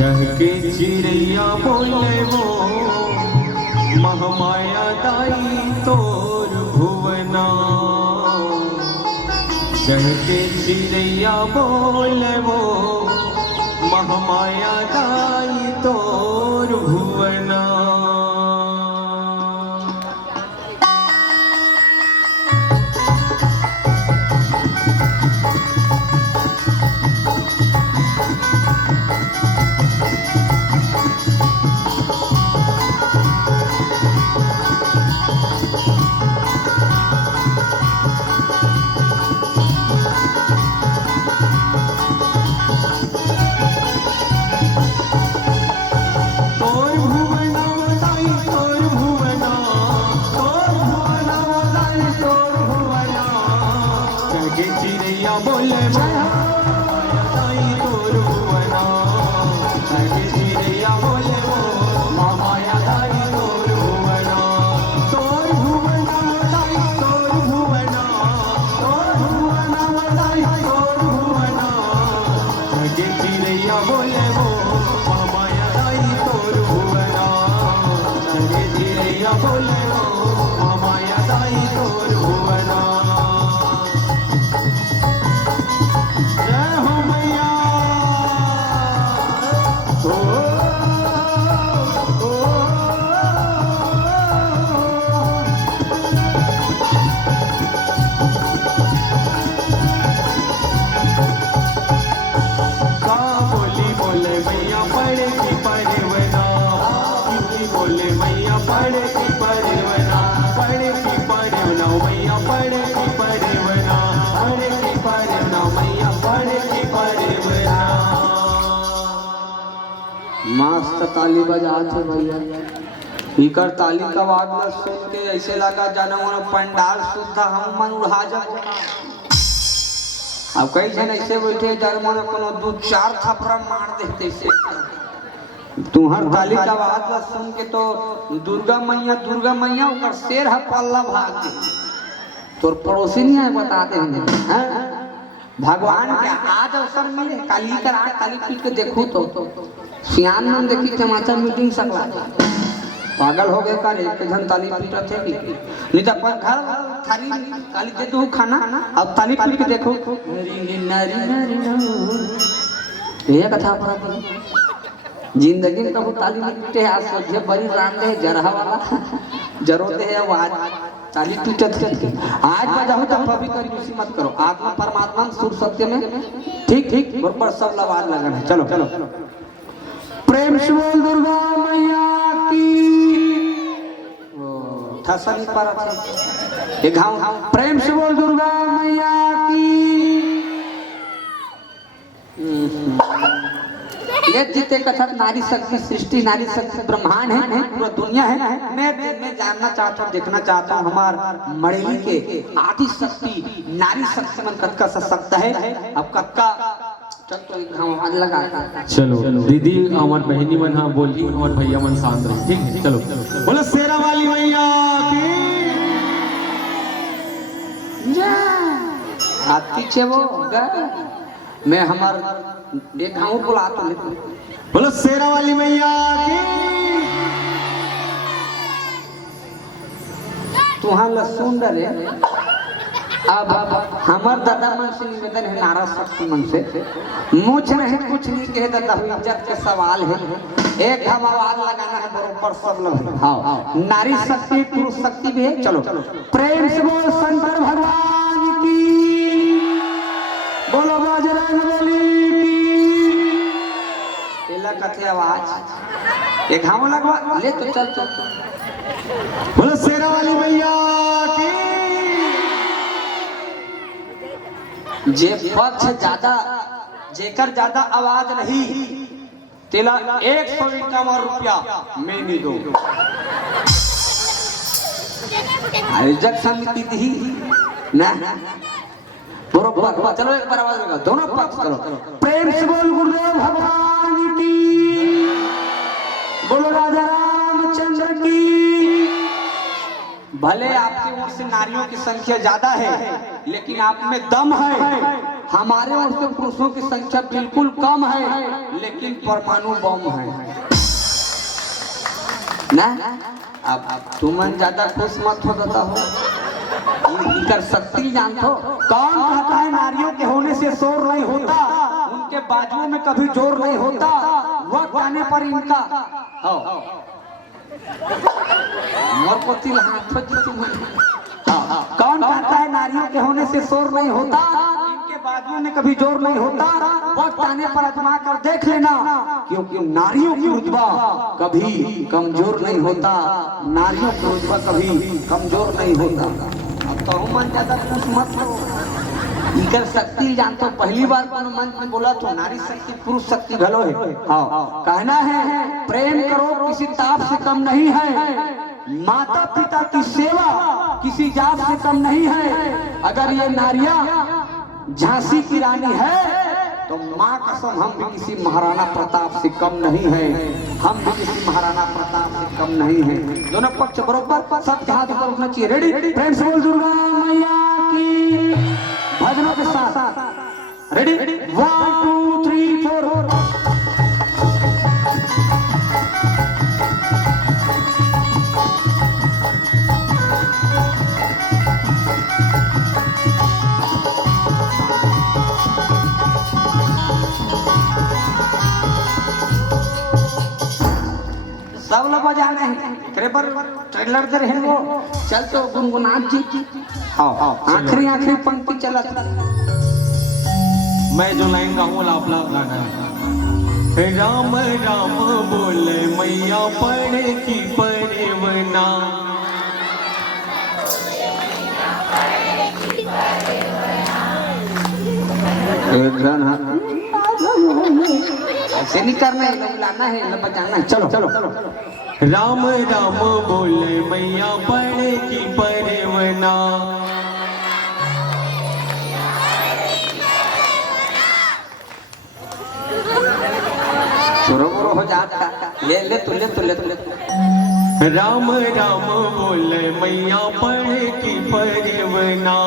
चहके चिड़ैया बोले वो महमाया दाई तोर भुवना। चहके चिड़ैया बोले वो महमाया दाई तोर भुवना। चिड़ैया बोले दाई तोर भुवना। चहके चिड़ैया बोले महमाया दाई तोर भुवना। तोर भुवना दाई तोर भुवना। तोर भुवना दाई तोर भुवना। चहके चिड़ैया बोले महमाया दाई तोर भुवना। चहके चिड़ैया बोले महमाया दाई तोर भुवना। पढ़े की परिवना पढ़े की परिवना मैया पढ़े की परिवना पढ़े की परिवना मैया पढ़े की परिवना। मस्त ताली बजाते भैया। इकर ताली का आवाज सुन के ऐसे लगा जनमन पंडाल शुद्ध हम मन उड़ा जा। अब कई जन ऐसे बैठे जनमन कोनो दो चार थपड़ा मार देते से। तुम्हार ताली का आवाज सुन के तो दुर्गा मैया उकर शेर है पल्ला भाग दे। तोर पड़ोसी नहीं है बताते हैं भगवान के आज अवसर मिले काली कर आ काली पीट के देखो तो सियान में देखी टमाटर मीटिंग सकला पागल हो गए का एक जन ताली पीटा थे नहीं तो अपन घर थाली काली दे दो खाना अब ताली पीट के देखो ये कथा पर जिंदगी में कबू ताली नहीं पीटे आज सोचे बड़ी रांधे जरहा वाला जरूरत है आवाज ताली पीटत के आज बजाओ तब कभी करी उसी मत करो आत्मा परमात्मा सुर सत्य में ठीक ठीक बराबर सब लवाज लगन है। चलो चलो प्रेम से बोल दुर्गा मैया की ठसनी पर ये गांव प्रेम से बोल दुर्गा मैया की। ले जीते कथक नारी शक्ति सृष्टि नारी शक्ति ब्रह्मांड है पूरा दुनिया है। मैं जानना चाहता हूँ देखना चाहता हूँ हमार मड़ेली के आदि शक्ति नारी शक्ति मन कत्का सशक्त है। अब कक्का चल तो एक आवाज लगा चलो दीदी हमार बहनी मन हाँ बोली हमार भैया मन शांत रहे ठीक है। चलो बोलो शेरा वाली मैया की हाथ पीछे वो मैं हमार गाँव बुलाता हूँ। बोलो शेरा वाली मैया की। तुहां सुन रहे अब हमार दादा मन से निवेदन है नारा शक्ति मन से मुझ नहीं कुछ नहीं कहे दादा इज्जत के सवाल है एक हम आवाज लगाना है बरोबर सब लोग। हाँ नारी शक्ति पुरुष शक्ति भी है। चलो प्रेम से बोल शंकर भगवान की बोलो बजरंग बली कथे आवाज एक घाव लगवा ले तो चल चल बोलो शेरा वाली मैया की। जे पक्ष ज्यादा जेकर ज्यादा आवाज नहीं तेला 151 रुपया मैं नहीं दो आयोजक समिति दी ना बरोबर। चलो एक बार आवाज लगा दोनों पक्ष चलो प्रेम से बोल गुरुदेव भगवान की बोलो राजा रामचंद्र की। भले आपकी ओर से नारियों की संख्या ज्यादा है लेकिन आप में दम है हमारे ओर से पुरुषों की संख्या बिल्कुल कम है, लेकिन परमाणु बम है ना। अब तुमन ज्यादा खुश मत हो जाता हो, इनकर शक्ति जानते हो। कौन कहता है नारियों के होने से शोर नहीं होता? उनके बाजुओं में कभी जोर नहीं होता, वक्त आने पर इनका मोर को तिल हाथ कौन कहता है नारियों के होने से शोर नहीं होता? इनके बाजुओं में कभी जोर नहीं होता, वक्त आने पर आजमा कर देख लेना, क्योंकि नारियों की रुतबा कभी कमजोर नहीं होता, नारियों की रुतबा कभी कमजोर नहीं होता। अब तो मन ज्यादा खुश मत हो, इनकर शक्ति जानते हो। पहली बार कोनो मंच में बोला तो नारी शक्ति पुरुष शक्ति भलो है। हाँ, कहना है प्रेम करो किसी ताप से कम नहीं है, माता पिता की सेवा किसी जात से कम नहीं है। अगर ये नारियां झांसी की रानी है तो माँ कसम हम भी किसी महाराणा प्रताप से कम नहीं है, हम भी किसी महाराणा प्रताप से कम नहीं है। दोनों पक्ष बरोबर, सबके हाथ ऊपर उठना चाहिए। रेडी? प्रेम से बोल दुर्गा मैया की। भजनों के साथ रेडी? 1 2 3 4। सब लोग बजाने हैं, ट्रेलर दे रहे हैं वो। चल तो गुनगुनात जी। हाँ, आखिरी आखिरी पंक्ति चला। मैं जो लाइन गाऊंगा आप लोग गाना है। राम राम बोले मैया पड़े की परिवना। ऐसे नहीं करना है, लाना है, बजाना है। चलो चलो चलो। राम राम बोले मैया पड़े की परिवना। शुरू हो जाता, ले ले तू, ले तू, ले तू, ले तू। राम राम बोले मैया पड़े की परिवना।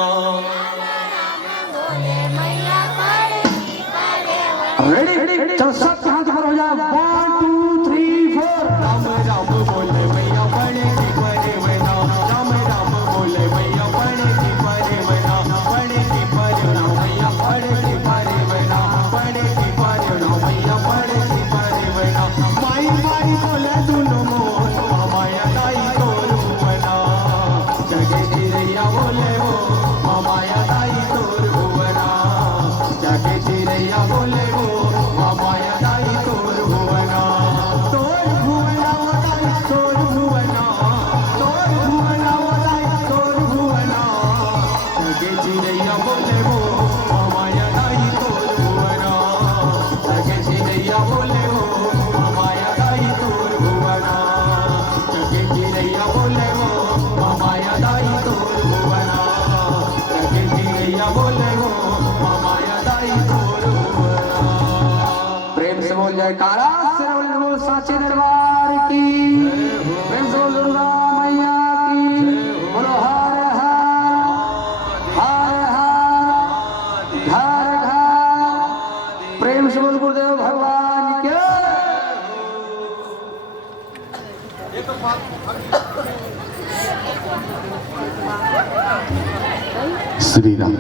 रेडी? चलो सब हाथ ऊपर हो जाए। 1 2 3 4। राम राम बोले मैया पड़े की परिवना। राम राम बोले मैया पड़े की परिवना। पड़े की परिवना मैया पड़े की परिवना। पड़े की परिवना मैया पड़े की परिवना। माई माई बोले दोनों मोर माया दाई तोर भुवना। जगे चिड़ैया बोले वो माया दाई तोर भुवना। जगे चिड़ैया बोले वो माया दाई तोर भुवना। तोर भुवना दाई तोर भुवना। तोर भुवना दाई तोर भुवना। जगे चिड़ैया बोले वो माया दाई तोर भुवना। जगे चिड़ैया बोले वो माया दाई तोर भुवना। जगे चिड़ैया बोले वो माया दाई तोर भुवना। जगे चिड़ैया बोले वो माया दाई तोर भुवना। प्रेम से बोल जयकारा, से बोल साचे दरबार की। प्रेम से बोल दुर्गा मैया की। बोलो हर हर हर हर हर हर। प्रेम से बोल गुरुदेव भगवान के। श्री राम।